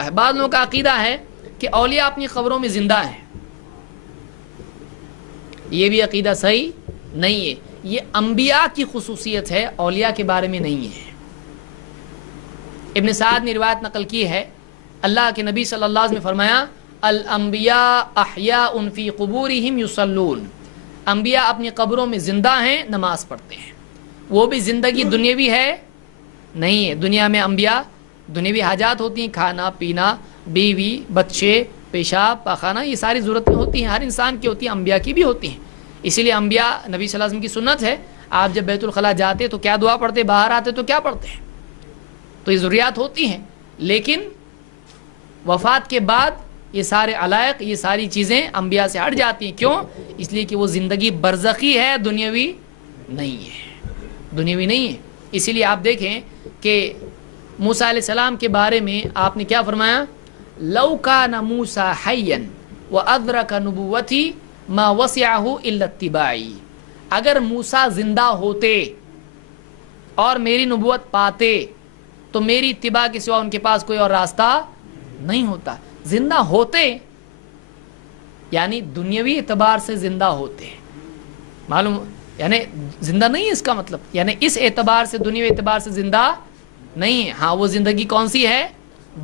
بعض لوگوں کا عقیدہ ہے کہ اولیاء اپنی قبروں میں زندہ ہیں. یہ بھی عقیدہ صحیح نہیں ہے. یہ انبیاء کی خصوصیت ہے، اولیاء کے بارے میں نہیں ہے. ابن سعد نے روایت نقل کی ہے، اللہ کے نبی صلی اللہ علیہ وسلم نے فرمایا الانبیاء احیاء فی قبورہم یصلون. انبیاء اپنی قبروں میں زندہ ہیں، نماز پڑھتے ہیں. وہ بھی زندگی دنیاوی ہے نہیں ہے. دنیا میں انبیاء دنیاوی حاجات ہوتی ہیں، کھانا پینا، بیوی بچے، پیشاب پاخانہ، یہ ساری ضرورتیں ہوتی ہیں، ہر انسان کی ہوتی ہیں، انبیاء کی بھی ہوتی ہیں. اسی لیے انبیاء نبی صلی اللہ علیہ وسلم کی سنت ہے، آپ جب بیت الخلاء جاتے تو کیا دعا پڑھتے، باہر آتے تو کیا پڑھتے ہیں. تو یہ ضروریات ہوتی ہیں، لیکن وفات کے بعد یہ سارے علائق، یہ ساری چیزیں انبیاء سے ہٹ جاتی ہیں. کیوں؟ اس لیے کہ وہ زندگی برزخی ہے، دنیاوی نہیں ہے، دنیاوی نہیں ہے. اسی لیے آپ دیکھیں کہ موسیٰ علیہ السلام کے بارے میں آپ نے کیا فرمایا، لو کان موسیٰ حیا وادرک نبوتی ما وسعہ الا اتباعی. اگر موسیٰ زندہ ہوتے اور میری نبوت پاتے تو میری اتباع کے سوا ان کے پاس کوئی اور راستہ نہیں ہوتا. زندہ ہوتے یعنی دنیاوی اعتبار سے زندہ ہوتے، معلوم یعنی زندہ نہیں ہے اس کا مطلب، یعنی اس اعتبار سے دنیاوی اعتبار سے زندہ نہیں ہے. ہاں وہ زندگی کون سی ہے،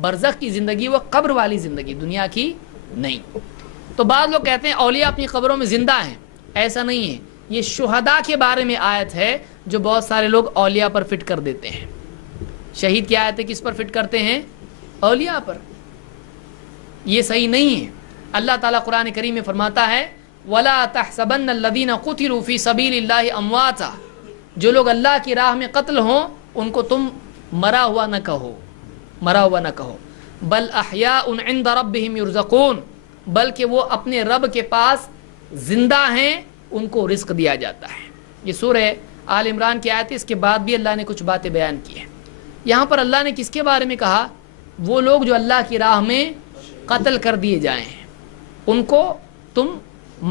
برزخ کی زندگی، وہ قبر والی زندگی، دنیا کی نہیں. تو بعض لوگ کہتے ہیں اولیاء اپنی قبروں میں زندہ ہیں. ایسا نہیں ہے. یہ شہداء کے بارے میں آیت ہے جو بہت سارے لوگ اولیاء پر فٹ کر دیتے ہیں. شہید کی آیت ہے، کس پر فٹ کرتے ہیں، اولیاء پر. یہ صحیح نہیں ہے. اللہ تعالیٰ قرآن کریم میں فرماتا ہے وَلَا تَحْسَبَنَّ الَّذِينَ قُتِلُوا فِي سَبِيلِ اللَّهِ أَمْوَاتًا. جو لوگ اللہ کی راہ میں قتل ہوں ان کو تم مرا ہوا نہ کہو، مرا ہوا نہ کہو. بل احیاء عند ربهم يرزقون. بلکہ وہ اپنے رب کے پاس زندہ ہیں، ان کو رزق دیا جاتا ہے. یہ سورہ آل عمران کی آیت ہے. اس کے بعد بھی اللہ نے کچھ باتیں بیان کی ہیں. یہاں پر اللہ نے کس کے بارے میں کہا، وہ لوگ جو اللہ کی راہ میں قتل کر دیے جائیں ان کو تم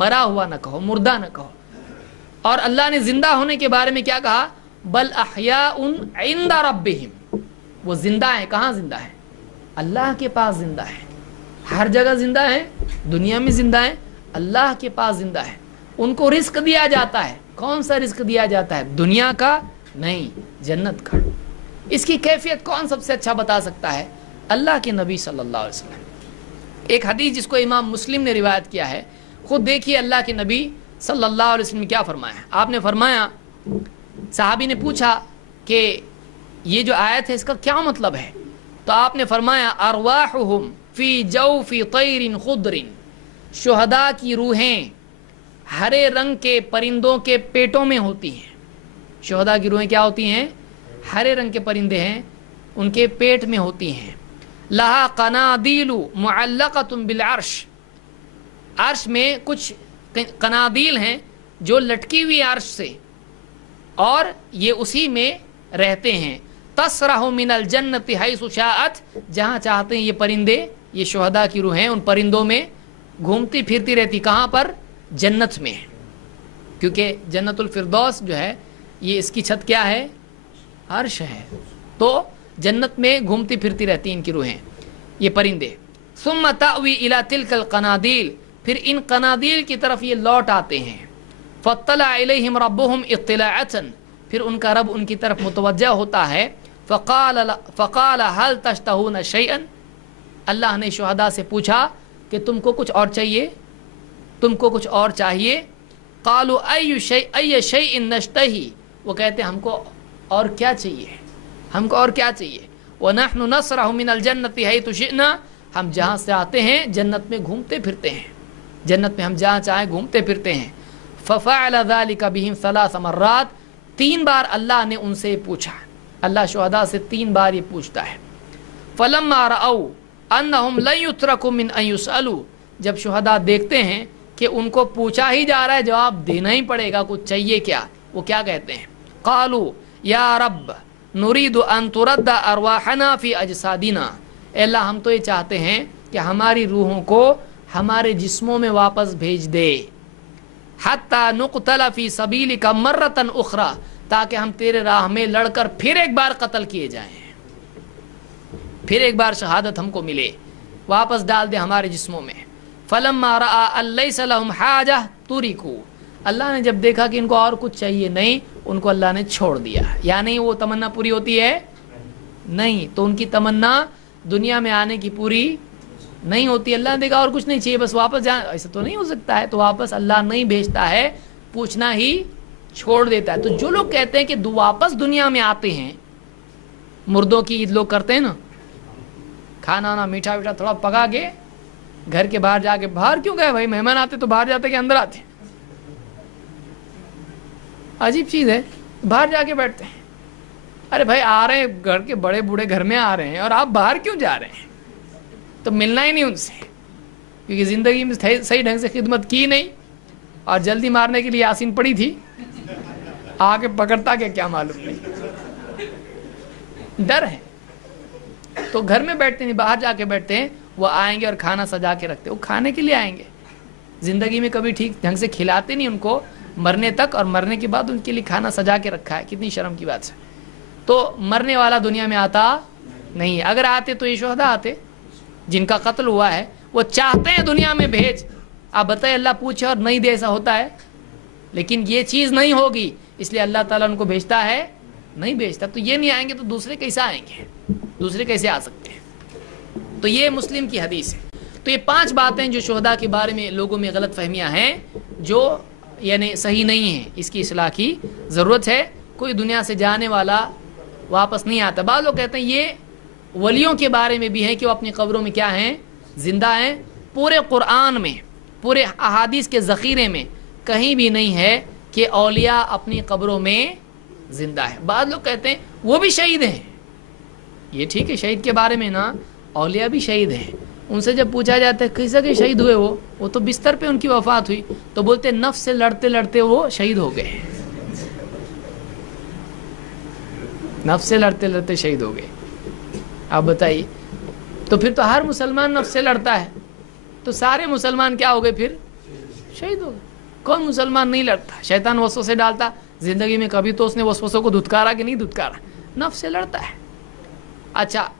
مرا ہوا نہ کہو، مردہ نہ کہو. اور اللہ نے زندہ ہونے کے بارے میں کیا کہا، بل احیاء عند ربہم. وہ زندہ ہیں. کہاں زندہ ہیں، اللہ کے پاس زندہ ہیں. ہر جگہ زندہ ہیں، دنیا میں زندہ ہیں، اللہ کے پاس زندہ ہیں. ان کو رزق دیا جاتا ہے. کون سا رزق دیا جاتا ہے، دنیا کا نہیں، جنت کا. اس کی کیفیت کون سب سے اچھا بتا سکتا ہے، اللہ کے نبی صلی اللہ علیہ وسلم. ایک حدیث جس کو امام مسلم نے روایت کیا ہے، خود دیکھیے اللہ کے نبی صلی اللہ علیہ وسلم نے کیا فرمایا. آپ نے فرمایا، صحابی نے پوچھا کہ یہ جو آیت ہے اس کا کیا مطلب ہے، تو آپ نے فرمایا ارواحہم فی جوف طیر خضر. شہداء کی روحیں ہرے رنگ کے پرندوں کے پیٹوں میں ہوتی ہیں. شہداء کی روحیں کیا ہوتی ہیں، ہرے رنگ کے پرندے ہیں، ان کے پیٹ میں ہوتی ہیں. لہا قنادیل معلقۃ بالعرش. عرش میں کچھ قنادیل ہیں جو لٹکی ہوئی عرش سے، اور یہ اسی میں رہتے ہیں. تسرح من الجنت حیث شاءت. جہاں چاہتے ہیں یہ پرندے، یہ شہداء کی روحیں ان پرندوں میں گھومتی پھرتی رہتی. کہاں پر، جنت میں. کیونکہ جنت الفردوس جو ہے یہ اس کی چھت کیا ہے، عرش ہے. تو جنت میں گھومتی پھرتی رہتی ان کی روحیں، یہ پرندے. ثم تأوی الی تلک القنادیل. پھر ان قنادیل کی طرف یہ لوٹ آتے ہیں. فاطلع الیہم ربہم اطلاعۃ. پھر ان کا رب ان کی طرف متوجہ ہوتا ہے. فقال هل تشتهون شیئا. اللہ نے شہداء سے پوچھا کہ تم کو کچھ اور چاہیے، تم کو کچھ اور چاہیے. قالوا ای شیء نشتہی. وہ کہتے ہیں ہم کو اور کیا چاہیے، ہم کو اور کیا چاہیے. وَنَحْنُ نَصْرَهُ مِنَ الْجَنَّةِ حَيْثُ شِئْنَا. ہم جہاں سے آتے ہیں جنت میں گھومتے پھرتے ہیں، جنت میں ہم جہاں چاہیں گھومتے پھرتے ہیں. فَفَعَلَ ذَلِكَ بِهِمْ 3 مرات. 3 بار اللہ نے ان سے پوچھا. اللہ شہداء سے 3 بار یہ پوچھتا ہے. فَلَمَّا رَأَوْا أَنَّهُمْ لَن يُتْرَكُوا مِنْ أَن يُسْأَلُوا. جب شہداء دیکھتے ہیں کہ ان کو پوچھا ہی جا رہا ہے، جواب دینا ہی پڑے گا، کچھ چاہیے کیا، وہ کیا کہتے ہیں، قالوا یا رب نرید ان ترد ارواحنا فی اجسادنا. اے اللہ ہم تو یہ چاہتے ہیں کہ ہماری روحوں کو ہمارے جسموں میں واپس بھیج دے. حتی نقتل فی سبیلک مرۃ اخری. تاکہ ہم تیرے راہ میں لڑ کر پھر ایک بار قتل کیے جائیں. फिर एक बार शहादत हमको मिले, वापस डाल दे हमारे जिस्मों में। फलम्मा रआ अल्लैसा लहुम हाजा तुरिकू, अल्लाह ने जब देखा कि इनको और कुछ चाहिए नहीं, उनको अल्लाह ने छोड़ दिया। यानी वो तमन्ना पूरी होती है नहीं, तो उनकी तमन्ना दुनिया में आने की पूरी नहीं होती। अल्लाह ने देखा और कुछ नहीं चाहिए, बस वापस जा, ऐसा तो नहीं हो सकता है, तो वापस अल्लाह नहीं भेजता है, पूछना ही छोड़ देता है। तो जो लोग कहते हैं कि वापस दुनिया में आते हैं, मुर्दों की ईद लोग करते हैं ना, खाना ना मीठा मीठा थोड़ा पका के घर के बाहर जाके, बाहर क्यों गए भाई, मेहमान आते तो बाहर जाते कि अंदर आते? अजीब चीज है, बाहर जाके बैठते हैं। अरे भाई आ रहे हैं, घर के बड़े बूढ़े घर में आ रहे हैं और आप बाहर क्यों जा रहे हैं? तो मिलना ही नहीं उनसे, क्योंकि जिंदगी में सही ढंग से खिदमत की नहीं और जल्दी मारने के लिए यासीन पड़ी थी, आके पकड़ता के क्या मालूम नहीं, डर है। तो घर में बैठते नहीं, बाहर जाके बैठते हैं। वो आएंगे और खाना सजा के रखते, वो खाने के लिए आएंगे, जिंदगी में कभी ठीक ढंग से खिलाते नहीं उनको मरने तक, और मरने के बाद उनके लिए खाना सजा के रखा है। कितनी शर्म की बात है। तो मरने वाला दुनिया में आता नहीं है। अगर आते तो ये शुहदा आते, जिनका कत्ल हुआ है, वो चाहते हैं दुनिया में भेज। आप बताइए, अल्लाह पूछे और नहीं दे, ऐसा होता है? लेकिन ये चीज़ नहीं होगी, इसलिए अल्लाह ताला उनको भेजता है, नहीं भेजता। तो ये नहीं आएंगे तो दूसरे कैसे आएंगे? दूसरे कैसे आ सकते हैं? तो ये मुस्लिम की हदीस है। तो ये 5 बातें जो शुहदा के बारे में लोगों में गलत फहमियाँ हैं, जो यानी सही नहीं है, इसकी इस्लाह की ज़रूरत है। कोई दुनिया से जाने वाला वापस नहीं आता। बाद लोग कहते हैं ये वलियों के बारे में भी है कि वो अपनी कब्रों में क्या हैं, जिंदा हैं। पूरे कुरान में, पूरे अहादीस के ज़ख़ीरे में कहीं भी नहीं है कि औलिया अपनी कब्रों में जिंदा है। बाद लोग कहते हैं वो भी शहीद हैं। ये ठीक है, शहीद के बारे में ना, औलिया भी शहीद हैं। उनसे जब पूछा जाता है कैसे के शहीद हुए वो तो बिस्तर पे उनकी वफात हुई, तो बोलते नफ्स से लड़ते लड़ते वो शहीद हो गए, नफ्स से लड़ते लड़ते शहीद हो गए। आप बताइए, तो फिर तो हर मुसलमान नफ्स से लड़ता है, तो सारे मुसलमान क्या हो गए? फिर शहीद हो गए। कौन मुसलमान नहीं लड़ता? शैतान वसवसे डालता जिंदगी में, कभी तो उसने वसवसों को धुतकारा कि नहीं धुतकारा? नफ्स से लड़ता है। अच्छा,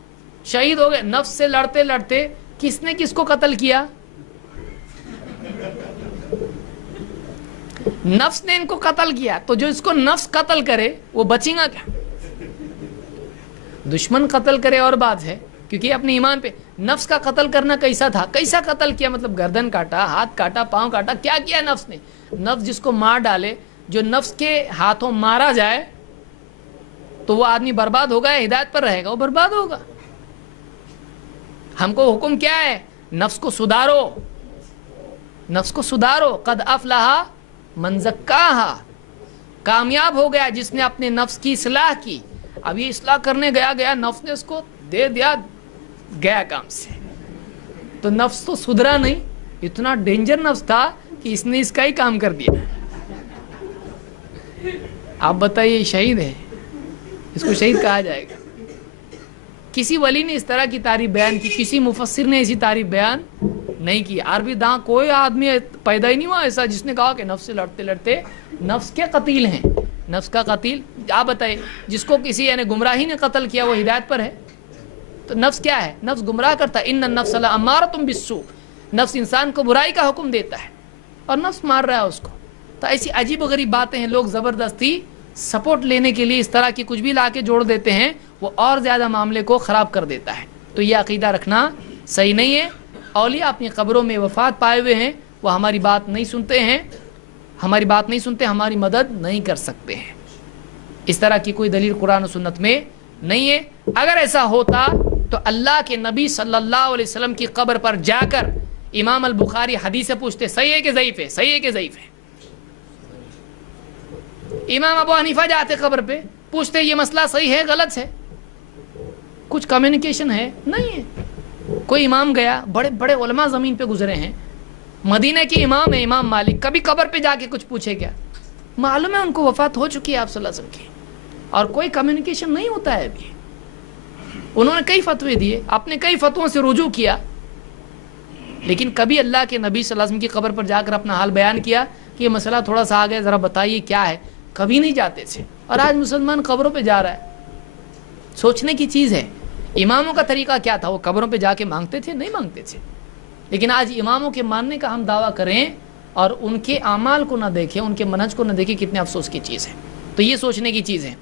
शहीद हो गए। नफ्स से लड़ते लड़ते किसने किसको कत्ल किया? नफ्स ने इनको कत्ल किया। तो जो इसको नफ्स कत्ल करे वो बचेगा क्या? दुश्मन कत्ल करे और बात है, क्योंकि अपने ईमान पे। नफ्स का कत्ल करना कैसा था? कैसा कत्ल किया? मतलब गर्दन काटा, हाथ काटा, पांव काटा, क्या किया नफ्स ने? नफ्स जिसको मार डाले, जो नफ्स के हाथों मारा जाए तो वो आदमी बर्बाद होगा या हिदायत पर रहेगा? वो बर्बाद होगा। हमको हुक्म क्या है? नफ्स को सुधारो, नफ्स को सुधारो। कद अफलहा मन ज़क्काहा, कामयाब हो गया जिसने अपने नफ्स की इस्लाह की। अब ये इस्लाह करने गया नफ्स ने उसको दे दिया, गया काम से। तो नफ्स तो सुधरा नहीं, इतना डेंजर नफ्स था कि इसने इसका ही काम कर दिया। आप बताइए, शहीद है, इसको शहीद कहा जाएगा? किसी वली ने इस तरह की तारीफ बयान की, किसी मुफस्सिर ने ऐसी तारीफ बयान नहीं की। अरबी दां कोई आदमी पैदा ही नहीं हुआ ऐसा जिसने कहा कि नफ्स से लड़ते लड़ते नफ्स के कतील हैं। नफ्स का कतील, आप बताइए, जिसको किसी यानी गुमराही ने कत्ल किया वो हिदायत पर है? तो नफ्स क्या है? नफ्स गुमराह करता है। इन्न नफ्स लअम्मारतुम बिस्सू, नफ्स इंसान को बुराई का हुक्म देता है और नफ्स मार रहा है उसको। तो ऐसी अजीब व गरीब बातें हैं, लोग ज़बरदस्ती सपोर्ट लेने के लिए इस तरह की कुछ भी ला के जोड़ देते हैं, वो और ज़्यादा मामले को ख़राब कर देता है। तो ये अक़ीदा रखना सही नहीं है। औलिया अपनी कब्रों में वफ़ात पाए हुए हैं, वो हमारी बात नहीं सुनते हैं, हमारी बात नहीं सुनते, हमारी मदद नहीं कर सकते हैं। इस तरह की कोई दलील कुरान और सुन्नत में नहीं है। अगर ऐसा होता तो अल्लाह के नबी सल्लल्लाहु अलैहि वसल्लम की कब्र पर जाकर इमाम अल बुखारी हदीस से पूछते सही है कि ज़ईफ़ है, सही है कि ज़ईफ़ है। इमाम अबू हनीफा जाते कब्र पे, पूछते ये मसला सही है गलत है? कुछ कम्युनिकेशन है? नहीं है। कोई इमाम गया, बड़े बड़े उलमा ज़मीन पे गुजरे हैं, मदीने के इमाम है इमाम मालिक, कभी कब्र पे जाके कुछ पूछे क्या? मालूम है उनको वफात हो चुकी है आप सल्लल्लाहु अलैहि वसल्लम की, और कोई कम्युनिकेशन नहीं होता है अभी। उन्होंने कई फतवे दिए, अपने कई फतवों से रुजू किया, लेकिन कभी अल्लाह के नबी सल्लल्लाहु अलैहि वसल्लम की कब्र पर जाकर अपना हाल बयान किया कि ये मसला थोड़ा सा आ गया, ज़रा बताइए क्या है? कभी नहीं जाते थे। और आज मुसलमान कब्रों पे जा रहा है। सोचने की चीज़ है। اماموں کا طریقہ کیا تھا؟ وہ قبروں پہ جا کے مانگتے تھے؟ نہیں مانگتے تھے. لیکن آج اماموں کے ماننے کا ہم دعویٰ کریں اور ان کے اعمال کو نہ دیکھیں، ان کے منہج کو نہ دیکھیں، کتنے افسوس کی چیز ہے. تو یہ سوچنے کی چیز ہے.